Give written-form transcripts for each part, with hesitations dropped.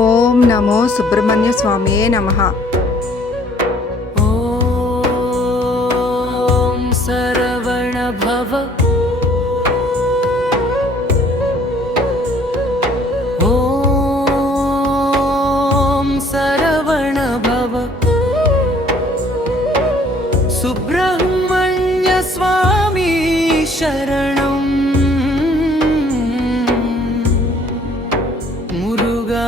ఓం నమో సుబ్రహ్మణ్య స్వామియే నమః. ఓం శరవణ భవ. ఓం శరవణ భవ. సుబ్రహ్మణ్య స్వామి శరణం. మురుగా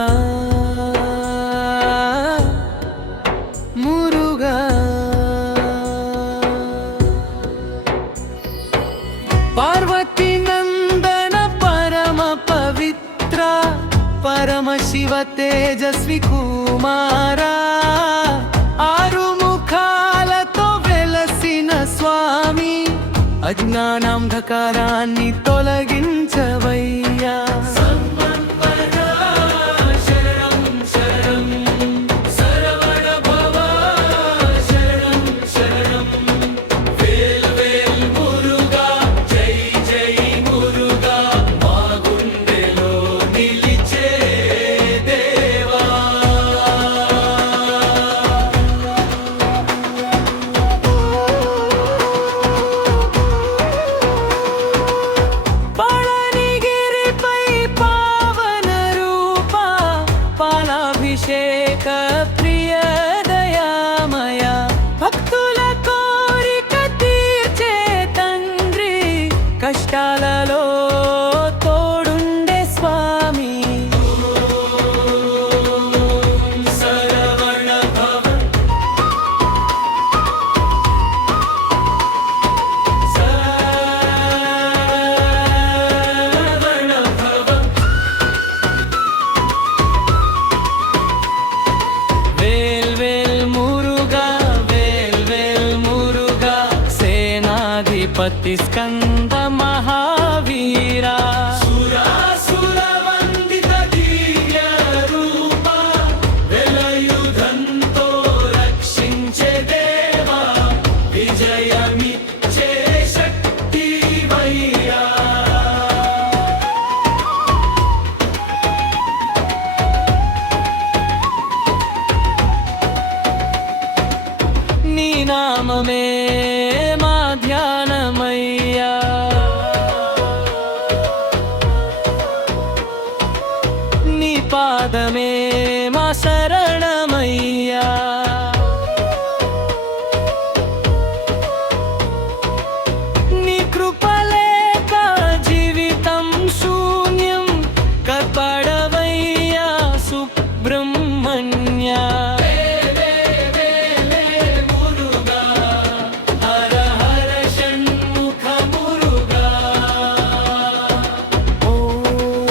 మురుగా. పార్వతీ నందన పరమ పవిత్ర పరమ శివ తేజస్వి కుమారా, ఆరు ముఖాలతో వెలసిన స్వామి, అజ్ఞానాంధకారాన్ని తొలగించవయ్యా. అభిషేక ప్రియ దయామయ, భక్తుల కోరిక తీర్చే తండ్రి, కష్టాలలో తోడుండే స్వామి. శరవణ భవ. శరవణ భవ. వేల్ వేల్ మురుగా, వేల్ వేల్ మురుగా, సేనాధిపతి స్కంద మహావీరా, సురాసుర వందిత దివ్య రూప, వెలయుధంతో రక్షించే దేవా, విజయమిచ్చే శక్తి వయ్యా. నీ నామమే మా ధ్యానమయ్యా, నీ పాదమే మా శరణమయ్యా. నీ కృపలేక జీవితం శూన్యం, కపడవయ్యా సుబ్రహ్మణ్య. ఓం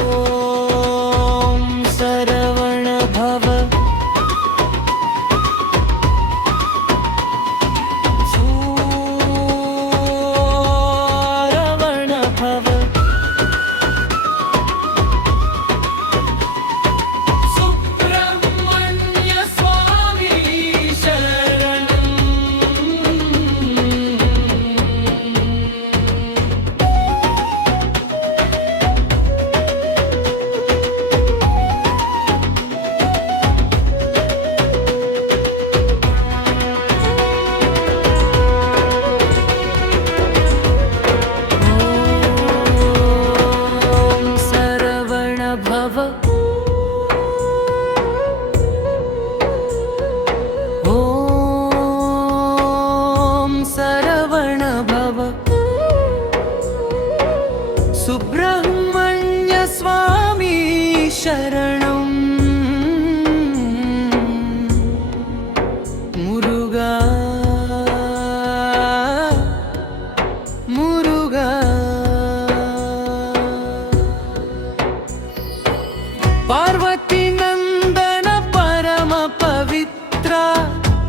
శరవణ భవ. సుబ్రహ్మణ్య స్వామి శరణం. మురుగా మురుగా. పార్వతీ నందన పరమ పవిత్ర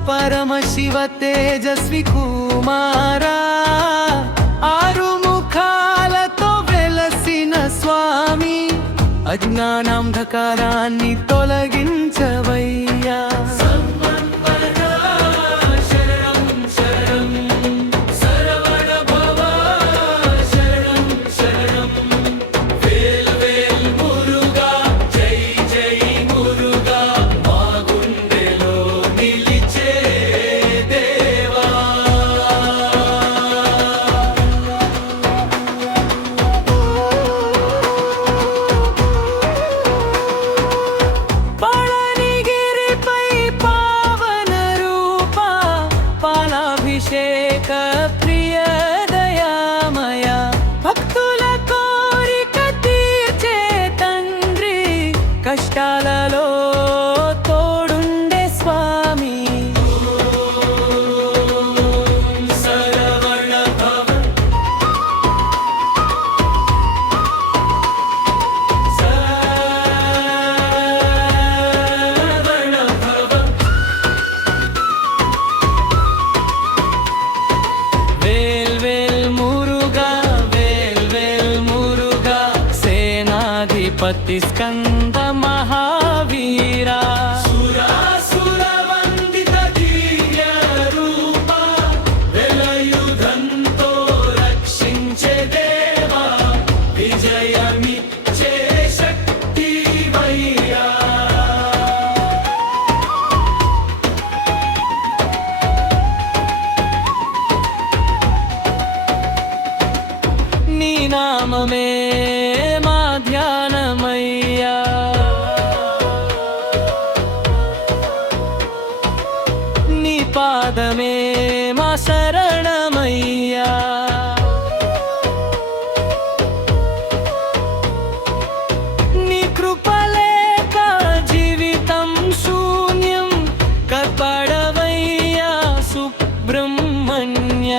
పరమ శివ తేజస్వి కుమారా, ఆరు ముఖాలతో వెలసిన స్వామి, అజ్ఞానాంధకారాన్ని తొలగించవయ్యా. మురుగా, జై జై మురుగా. కష్టాలలో తోడుండే స్వామి. శరవణ భవ శరవణ భవ. వేల్ వేల్ మురుగా వేల్ వేల్ మురుగా సేనాధిపతి స్కంద మహావీరా. సురాసుర వందిత దివ్య రూప వెలయుధంతో రక్షించే దేవా విజయమిచ్చే శక్తి వయ్యా. నీ నామమే మా ధ్యానమయ్యా. నీ పాదమే మా శరణమయ్యా. నీ కృపలేక జీవితం శూన్యం కపడవయ్యా సుబ్రహ్మణ్య.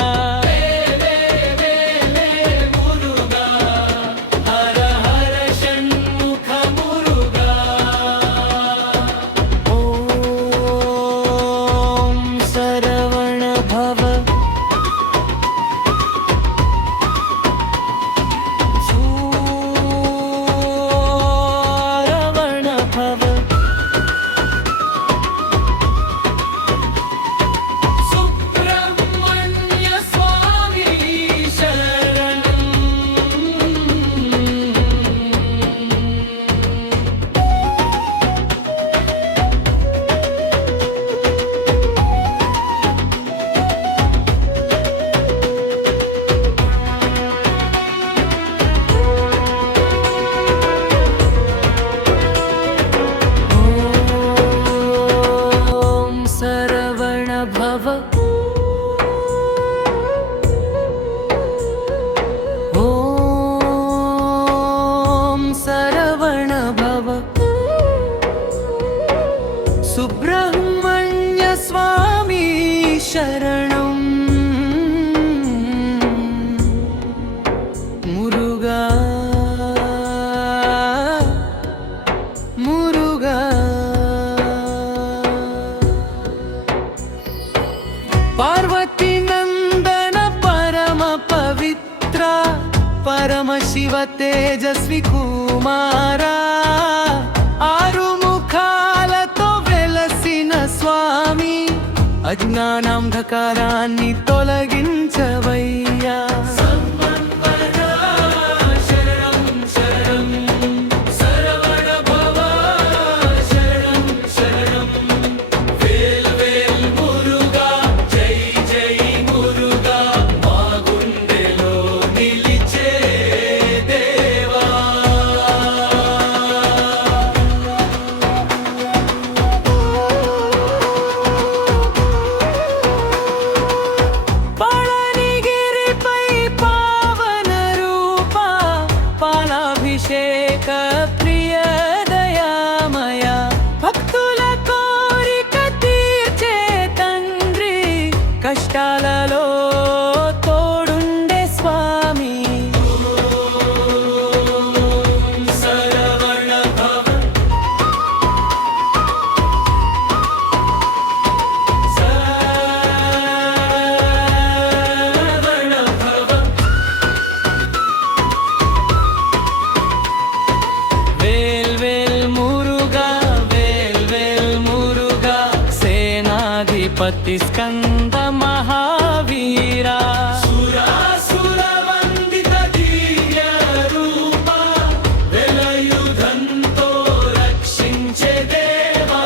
సుబ్రహ్మణ్య స్వామి శరణం. మురుగా మురుగా. పార్వతీ నందన పరమ పవిత్ర పరమ శివ తేజస్వి కుమారా. ఆరు ముఖాలతో వెలసిన స్వామి అజ్ఞానాంధకారాన్ని తొలగించవయ్యా. అభిషేక ప్రియ దయామయ భక్తుల కోరిక తీర్చే తండ్రి కష్టాలలో తోడుండే స్వామి. శరవణ భవ శరవణ భవ. వేల్ వేల్ మురుగా వేల్ వేల్ మురుగా సేనాధిపతి స్కంద మహావీరా. సురాసుర వందిత దివ్య రూప వెలయుధంతో రక్షించే దేవా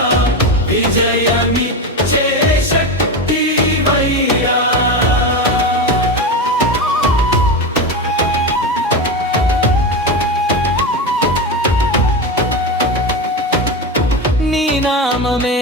విజయమిచ్చే శక్తి వయ్యా. నీ నామమే